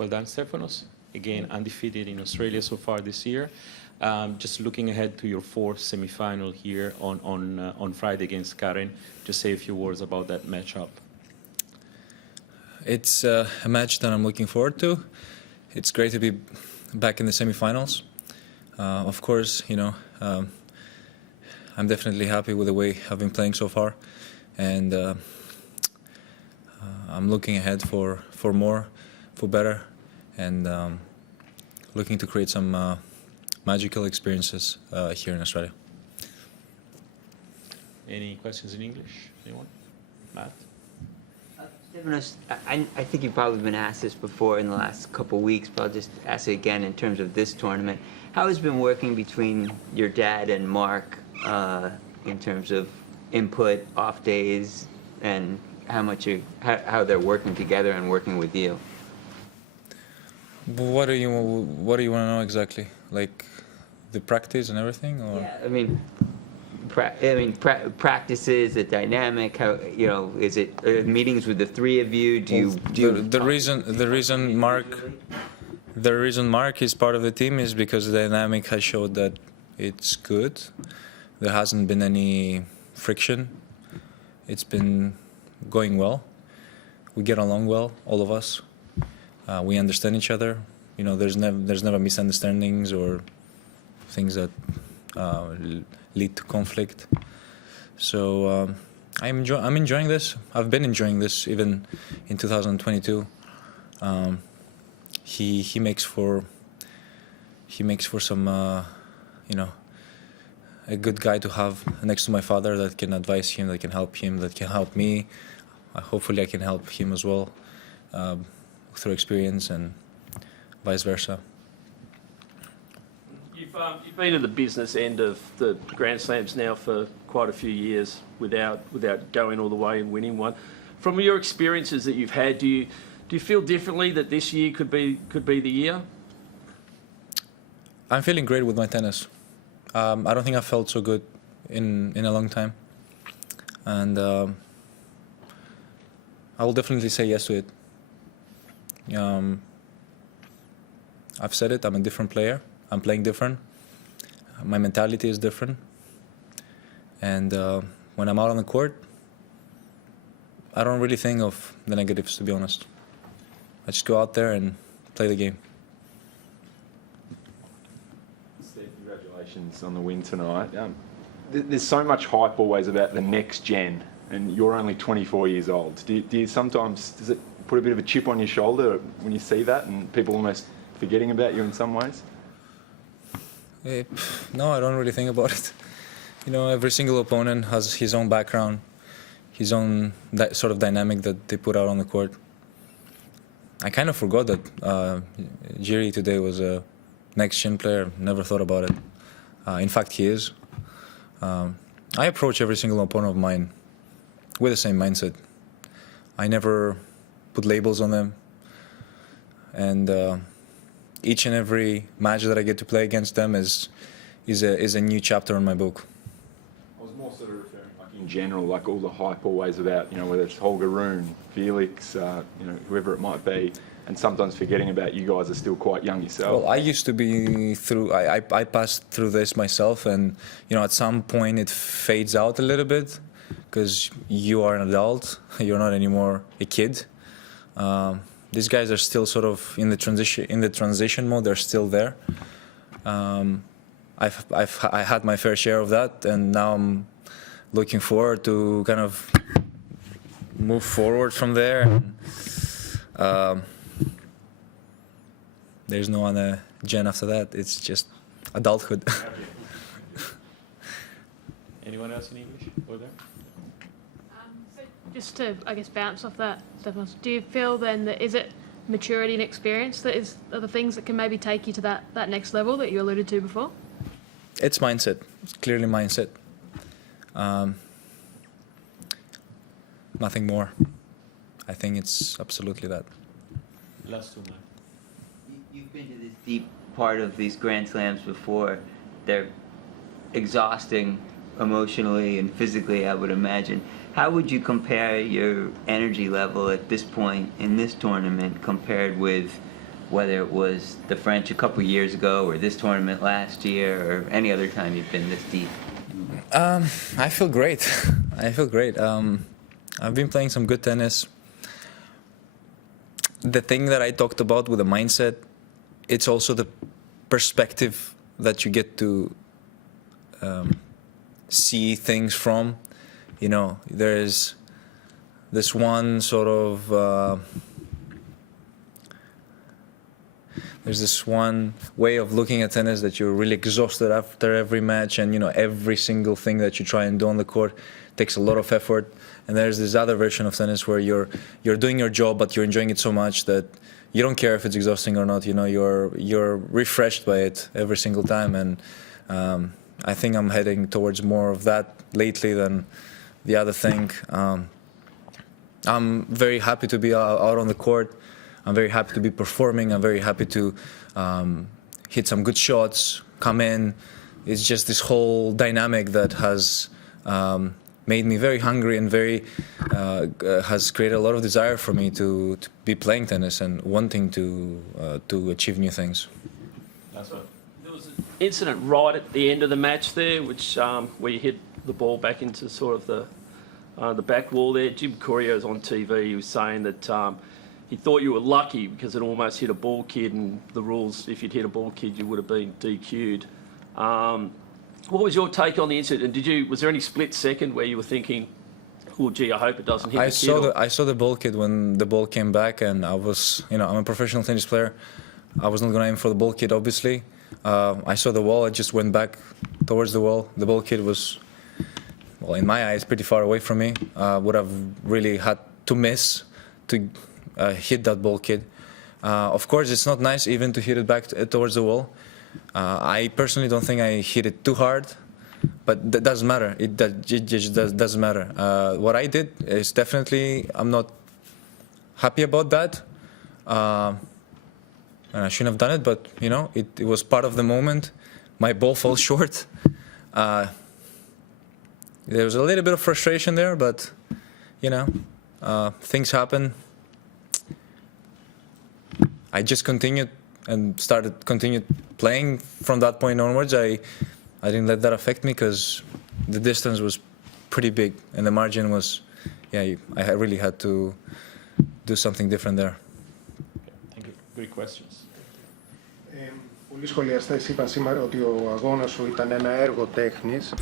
Well done, Stefanos. Again, undefeated in Australia so far this year. Just looking ahead to your fourth semi-final here on Friday against Karen, just say a few words about that matchup. It's a match that I'm looking forward to. It's great to be back in the semi-finals. Of course, I'm definitely happy with the way I've been playing so far, and I'm looking ahead for more, for better, and looking to create some magical experiences here in Australia. Any questions in English? Anyone? Matt? Stefanos, I think you've probably been asked this before in the last couple of weeks, but I'll just ask it again in terms of this tournament. How has it been working between your dad and Mark in terms of input, off days, and how they're working together and working with you? What do you want to know exactly? Like the practice and everything, or? Yeah, I mean, practices, the dynamic. How is it meetings with the three of you? The reason Mark is part of the team is because the dynamic has showed that it's good. There hasn't been any friction. It's been going well. We get along well, all of us. We understand each other. There's never misunderstandings or things that lead to conflict. So I'm enjoying this. I've been enjoying this even in 2022. He makes for some a good guy to have next to my father that can advise him, that can help me. Hopefully I can help him as well through experience and vice versa. You've been in the business end of the Grand Slams now for quite a few years without going all the way and winning one. From your experiences that you've had, do you feel differently that this year could be the year? I'm feeling great with my tennis. I don't think I've felt so good in a long time, and I will definitely say yes to it. I've said it. I'm a different player. I'm playing different. My mentality is different. And when I'm out on the court, I don't really think of the negatives, to be honest. I just go out there and play the game. Steve, congratulations on the win tonight. There's so much hype always about the next gen, and you're only 24 years old. Do you sometimes, does it put a bit of a chip on your shoulder when you see that and people almost forgetting about you in some ways? No, I don't really think about it. Every single opponent has his own background, his own sort of dynamic that they put out on the court. I kind of forgot that Jiri today was a next-gen player. Never thought about it. In fact, he is. I approach every single opponent of mine with the same mindset. I never put labels on them. And each and every match that I get to play against them is a new chapter in my book. I was more sort of referring, like in general, like all the hype always about, whether it's Holger Rune, Felix, whoever it might be, and sometimes forgetting about you guys are still quite young yourself. Well, I used to be I passed through this myself, and at some point it fades out a little bit because you are an adult. You're not anymore a kid. These guys are still sort of in the transition mode. They're still there. I had my fair share of that, and now I'm looking forward to kind of move forward from there. There's no other gen after that. It's just adulthood. Anyone else in English? Over there? So just to, bounce off that, Stefanos, do you feel then that is it maturity and experience that are the things that can maybe take you to that next level that you alluded to before? It's mindset. It's clearly mindset. Nothing more. I think it's absolutely that. Last two, man. You've been to this deep part of these Grand Slams before. They're exhausting emotionally and physically, I would imagine. How would you compare your energy level at this point in this tournament compared with whether it was the French a couple years ago or this tournament last year or any other time you've been this deep? I feel great. I feel great. I've been playing some good tennis. The thing that I talked about with the mindset, it's also the perspective that you get to see things from. You know, there's this one sort of there's this one way of looking at tennis that you're really exhausted after every match, and you know every single thing that you try and do on the court takes a lot of effort. And there's this other version of tennis where you're doing your job, but you're enjoying it so much that you don't care if it's exhausting or not. You know, you're refreshed by it every single time, and I think I'm heading towards more of that lately than the other thing. I'm very happy to be out on the court. I'm very happy to be performing. I'm very happy to hit some good shots, come in. It's just this whole dynamic that has made me very hungry and very has created a lot of desire for me to be playing tennis and wanting to achieve new things. That's what. There was an incident right at the end of the match there, which where you hit the ball back into sort of the back wall there. Jim Courier was on TV. He was saying that he thought you were lucky because it almost hit a ball kid, and the rules, if you'd hit a ball kid, you would have been DQ'd. What was your take on the incident? And was there any split second where you were thinking, "Oh, gee, I hope it doesn't hit the kid"? I saw the ball kid when the ball came back, and I was, you know, I'm a professional tennis player. I was not going to aim for the ball kid, obviously. I saw the wall. I just went back towards the wall. The ball kid was, well, in my eyes, pretty far away from me. Would have really had to miss to hit that ball kid. Of course, it's not nice even to hit it back towards the wall. I personally don't think I hit it too hard, but that doesn't matter. It just doesn't matter. What I did is definitely, I'm not happy about that. And I shouldn't have done it, but you know, it was part of the moment. My ball fell short. There was a little bit of frustration there, but you know, things happen. I just continued playing from that point onwards. I didn't let that affect me because the distance was pretty big and the margin was, yeah, I really had to do something different there. Thank you. Great questions. Πολλοί σχολιαστές είπαν σήμερα ότι ο αγώνας σου ήταν ένα έργο τέχνης.